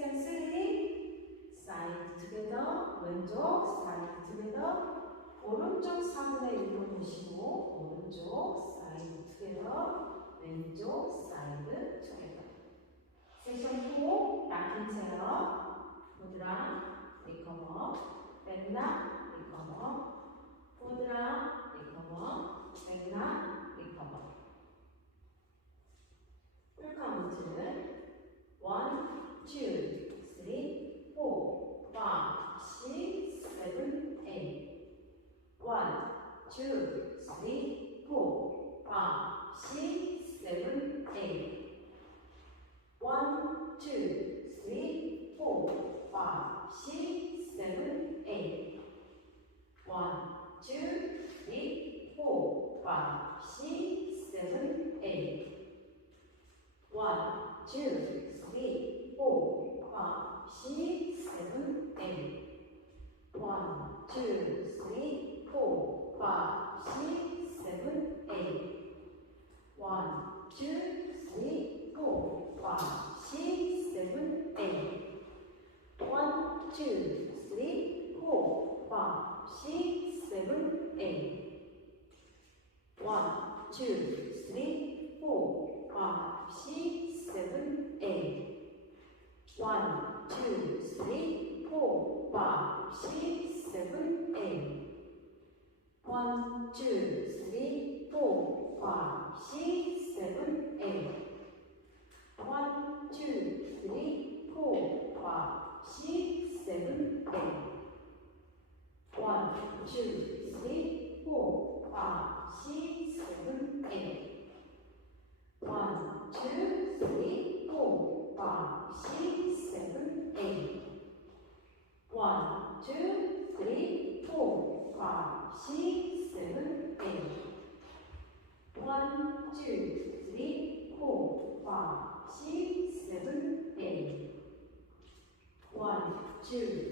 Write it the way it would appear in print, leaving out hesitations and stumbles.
섹션 3 side together 왼쪽 side together 오른쪽 4분의 1로 보시고 오른쪽 side together 왼쪽 side together 섹션 4 락킹 체어 보드랑 리커버 백락 리커버 보드랑 리커버 백락 리커버 풀카운트 1, 2, 3, 4, 5, 6, 7, 8 1, 2, 3, 4, 5, 6, 7, 8 1, 2, 3, 4, 5, 6, 7, 8 1, 2, 3, 4, 5, 6, 7, 8 1, 2, 3, 4, 5, 6, 7, 8 1, 2, 3, 4, 5, 6, 7, 8 1, 2, 3, 4, 5, 6, 7, 8 1, 2, 3, 4, 5, 6, 7, 8 1, 2, 3, 4, 5, 6, 7, 8 1, 2, 3, 4, 5, 6, 7, 8 1, 2, 3, 4, 5, 6, 7, 8 1, 2, 3, 4, 5, 6, 7, 8 1, 2, 3, 4, 5, 6, 7, 8 1, 2, 3, 4, 5, 6, 7, 8 1, 2, 3, 4, 5, 6, 7, 8 1, 2, 3, 4, 5, 6, 7, 8 1, 2,